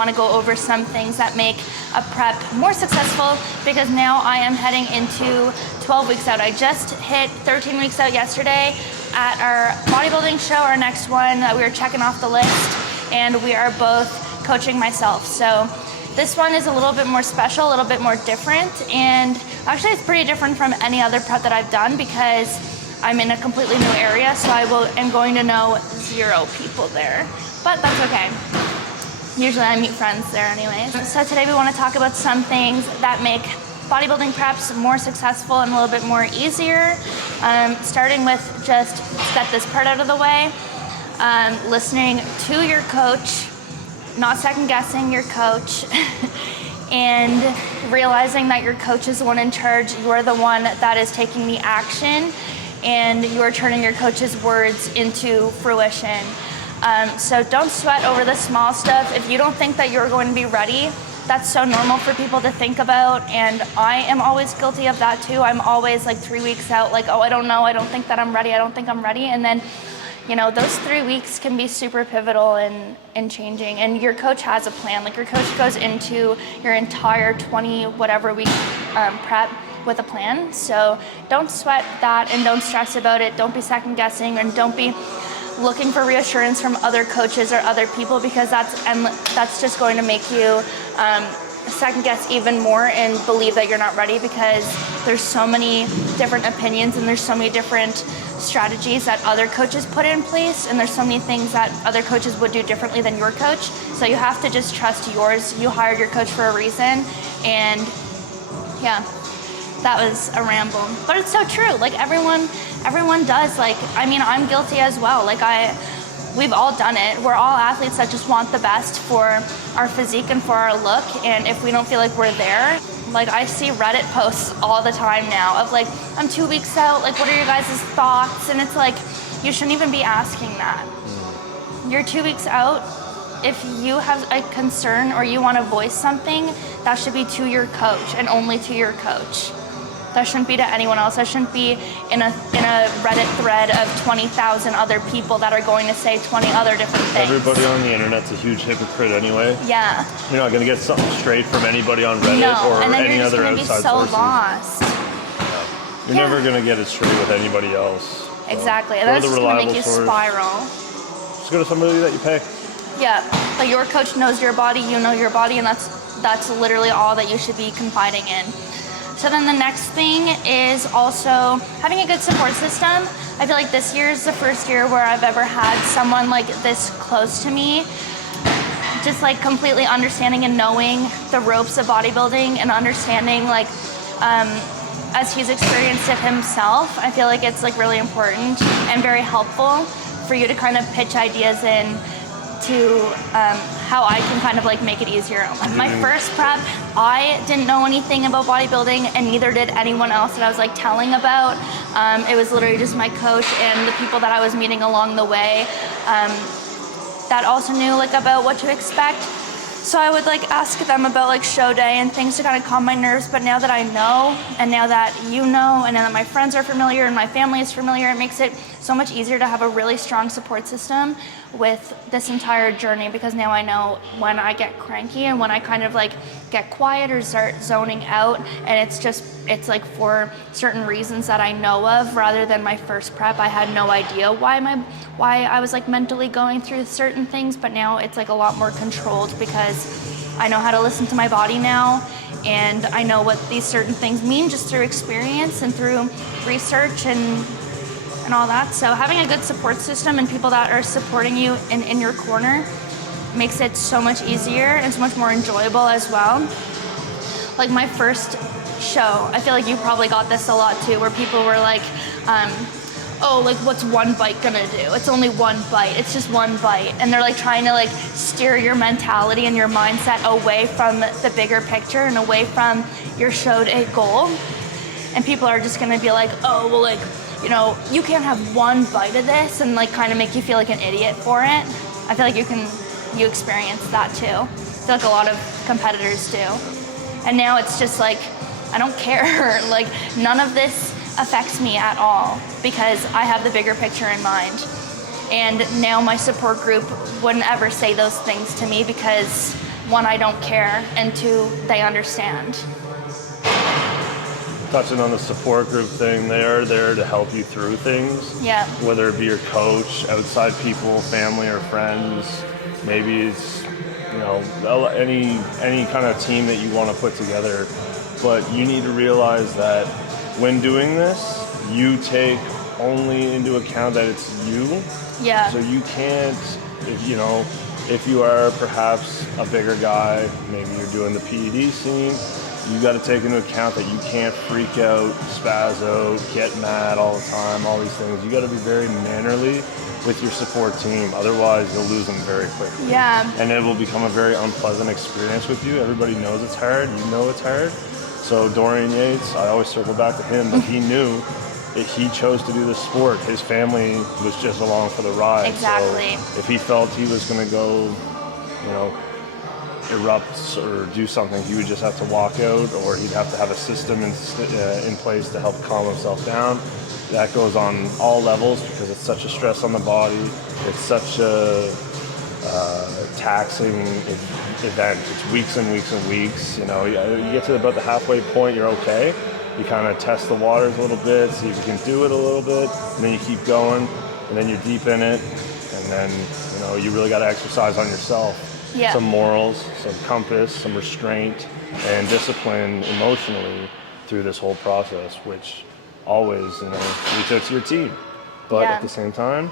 want to go over some things that make a prep more successful, because now I am heading into 12 weeks out. I just hit 13 weeks out yesterday at our bodybuilding show, our next one that we were checking off the list, and we are both coaching myself. So this one is a little bit more special, a little bit more different, and actually it's pretty different from any other prep that I've done because I'm in a completely new area, so am going to know 0 people there, but that's okay. Usually I meet friends there anyways. So today we want to talk about some things that make bodybuilding preps more successful and a little bit more easier. Starting with just get this part out of the way. Listening to your coach, not second guessing your coach, and realizing that your coach is the one in charge. You're the one that is taking the action, and you're turning your coach's words into fruition. So don't sweat over the small stuff. If you don't think that you're going to be ready, that's so normal for people to think about, and I am always guilty of that too. I'm always like 3 weeks out, like, oh, I don't know, I don't think that I'm ready, I don't think I'm ready, and then those 3 weeks can be super pivotal in changing, and your coach has a plan. Like, your coach goes into your entire 20 whatever week prep with a plan. So don't sweat that and don't stress about it. Don't be second guessing, and don't be looking for reassurance from other coaches or other people, because that's just going to make you second guess even more and believe that you're not ready, because there's so many different opinions and there's so many different strategies that other coaches put in place, and there's so many things that other coaches would do differently than your coach. So you have to just trust yours. You hired your coach for a reason, and yeah, that was a ramble, but it's so true. Like, everyone does. Like, I mean, I'm guilty as well. Like, we've all done it. We're all athletes that just want the best for our physique and for our look, and if we don't feel like we're there, like, I see Reddit posts all the time now of like, I'm 2 weeks out, like, what are your guys' thoughts? And it's like, you shouldn't even be asking that. You're 2 weeks out. If you have a concern or you want to voice something, that should be to your coach and only to your coach. That shouldn't be to anyone else. That shouldn't be in a Reddit thread of 20,000 other people that are going to say 20 other different things. Everybody on the internet's a huge hypocrite anyway. Yeah. You're not going to get something straight from anybody on Reddit or any other outside sources. No, and then you're just going to be so lost. Yeah. You're never going to get it straight with anybody else. So exactly. And that's just going to make you spiral. Just go to somebody that you pay. Yeah. Like, your coach knows your body, you know your body, and that's literally all that you should be confiding in. So then the next thing is also having a good support system. I feel like this year is the first year where I've ever had someone like this close to me, just like completely understanding and knowing the ropes of bodybuilding and understanding, like, as he's experienced it himself. I feel like it's like really important and very helpful for you to kind of pitch ideas in to how I can kind of like make it easier. My first prep, I didn't know anything about bodybuilding, and neither did anyone else that I was like telling about. It was literally just my coach and the people that I was meeting along the way that also knew like about what to expect. So I would like ask them about like show day and things to kind of calm my nerves. But now that I know, and now that you know, and now that my friends are familiar and my family is familiar, it makes it so much easier to have a really strong support system with this entire journey, because now I know when I get cranky and when I kind of like get quiet or start zoning out, and it's like for certain reasons that I know of, rather than my first prep. I had no idea why I was like mentally going through certain things, but now it's like a lot more controlled because I know how to listen to my body now, and I know what these certain things mean just through experience and through research and all that. So having a good support system and people that are supporting you in your corner makes it so much easier and so much more enjoyable as well. Like, my first show, I feel like you probably got this a lot too, where people were like, oh, like, what's one bite gonna do? It's only one bite, it's just one bite. And they're like trying to like steer your mentality and your mindset away from the bigger picture and away from your show day goal. And people are just gonna be like, oh, well, like, you can't have one bite of this, and like kind of make you feel like an idiot for it. I feel like you experience that too. I feel like a lot of competitors do. And now it's just like, I don't care. Like, none of this affects me at all because I have the bigger picture in mind. And now my support group wouldn't ever say those things to me because one, I don't care, and two, they understand. Touching on the support group thing, they are there to help you through things. Yeah. Whether it be your coach, outside people, family or friends, maybe it's, you know, any kind of team that you want to put together. But you need to realize that when doing this, you take only into account that it's you. Yeah. So you can't, if you are perhaps a bigger guy, maybe you're doing the PED scene, you got to take into account that you can't freak out, spaz out, get mad all the time, all these things. You got to be very mannerly with your support team. Otherwise, you'll lose them very quickly. Yeah. And it will become a very unpleasant experience with you. Everybody knows it's hard. You know it's hard. So Dorian Yates, I always circle back to him, but he knew if he chose to do this sport, his family was just along for the ride. Exactly. So if he felt he was going to go, erupt or do something, he would just have to walk out, or he'd have to have a system in place to help calm himself down. That goes on all levels because it's such a stress on the body. It's such a taxing event. It's weeks and weeks and weeks. You get to about the halfway point, you're okay. You kind of test the waters a little bit, see if you can do it a little bit, and then you keep going, and then you're deep in it, and then you really got to exercise on yourself. Yeah. Some morals, some compass, some restraint, and discipline emotionally through this whole process, which always, reach out to your team. But at the same time,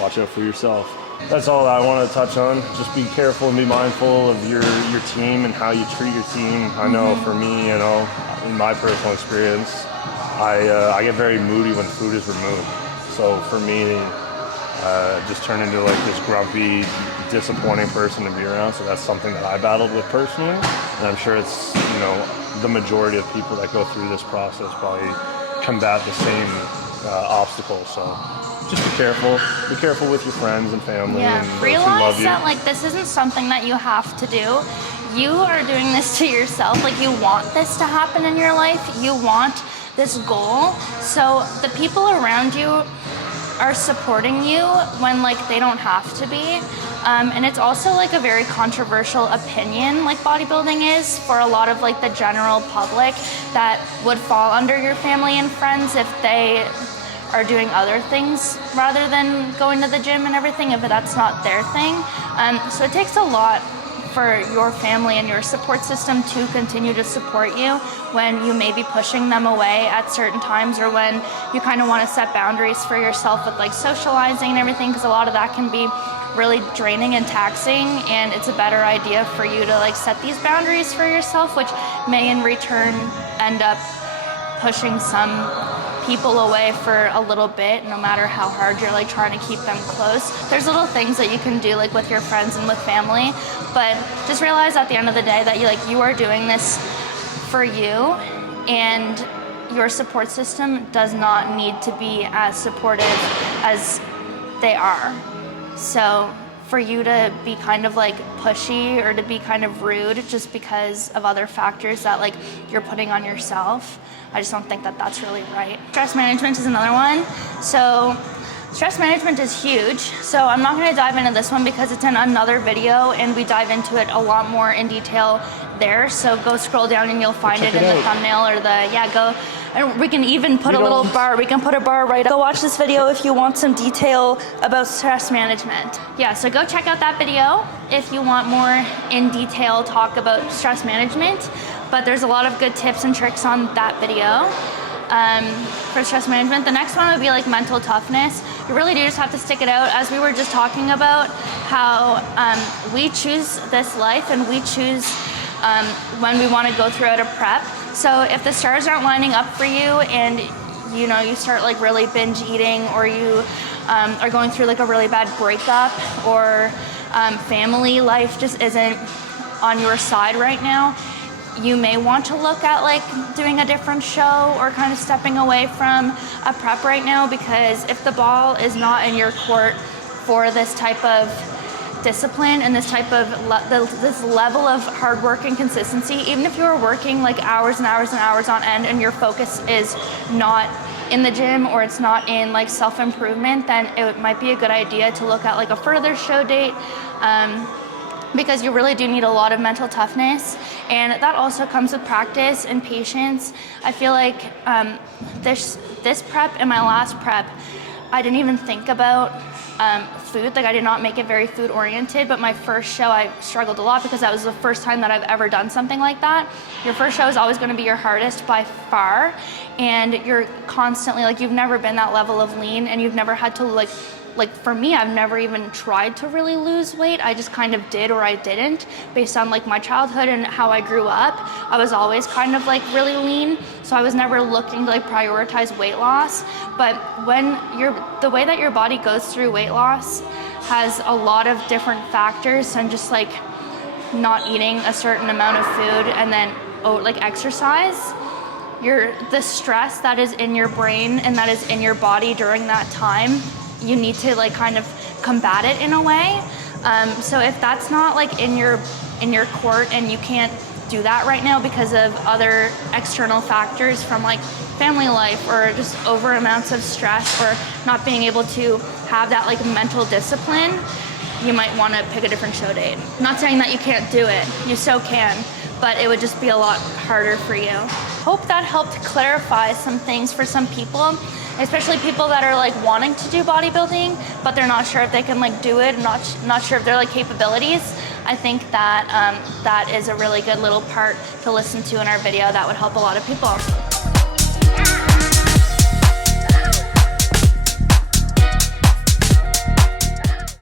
watch out for yourself. That's all I want to touch on. Just be careful and be mindful of your team and how you treat your team. I know for me, in my personal experience, I get very moody when food is removed. So for me, just turn into like this grumpy, disappointing person to be around. So that's something that I battled with personally. And I'm sure it's, the majority of people that go through this process probably combat the same obstacles. So just be careful. Be careful with your friends and family and those who realize love you. that this isn't something that you have to do. You are doing this to yourself. You want this to happen in your life. You want this goal. So the people around you are supporting you when they don't have to be. And it's also a very controversial opinion bodybuilding is for a lot of the general public that would fall under your family and friends if they are doing other things rather than going to the gym and everything, if that's not their thing. So it takes a lot for your family and your support system to continue to support you when you may be pushing them away at certain times, or when you kind of want to set boundaries for yourself with socializing and everything, because a lot of that can be really draining and taxing, and it's a better idea for you to set these boundaries for yourself, which may in return end up pushing some people away for a little bit, no matter how hard you're trying to keep them close. There's little things that you can do with your friends and with family, but just realize at the end of the day that you are doing this for you, and your support system does not need to be as supportive as they are. So for you to be kind of pushy or to be kind of rude just because of other factors that you're putting on yourself, I just don't think that that's really right. Stress management is another one. So stress management is huge. So I'm not gonna dive into this one because it's in another video and we dive into it a lot more in detail there. So go scroll down and you'll find it in the thumbnail or go. And we can even put a little bar. We can put a bar right up. Go watch this video if you want some detail about stress management. Yeah, so go check out that video if you want more in detail talk about stress management. But there's a lot of good tips and tricks on that video for stress management. The next one would be mental toughness. You really do just have to stick it out. As we were just talking about how we choose this life and we choose when we want to go throughout a prep. So if the stars aren't lining up for you and you start really binge eating, or you are going through a really bad breakup, or family life just isn't on your side right now, you may want to look at doing a different show or kind of stepping away from a prep right now, because if the ball is not in your court for this type of discipline and this type of this level of hard work and consistency, even if you're working hours and hours and hours on end and your focus is not in the gym or it's not in self-improvement, then it might be a good idea to look at a further show date because you really do need a lot of mental toughness, and that also comes with practice and patience. I feel like this prep and my last prep, I didn't even think about food. Like, I did not make it very food oriented, but my first show I struggled a lot because that was the first time that I've ever done something like that. Your first show is always going to be your hardest by far, and you're constantly, like, you've never been that level of lean, and you've never had to like for me, I've never even tried to really lose weight. I just kind of did or I didn't based on like my childhood and how I grew up. I was always kind of like really lean, so I was never looking to like prioritize weight loss. But when the way that your body goes through weight loss has a lot of different factors, and just like not eating a certain amount of food and then like exercise, the stress that is in your brain and that is in your body during that time, you need to like kind of combat it in a way. So if that's not like in your court and you can't do that right now because of other external factors from like family life or just over amounts of stress or not being able to have that like mental discipline, you might want to pick a different show date. I'm not saying that you can't do it, you so can, but it would just be a lot harder for you. Hope that helped clarify some things for some people, especially people that are like wanting to do bodybuilding, but they're not sure if they can like do it, not sure if they're like capabilities. I think that that is a really good little part to listen to in our video that would help a lot of people.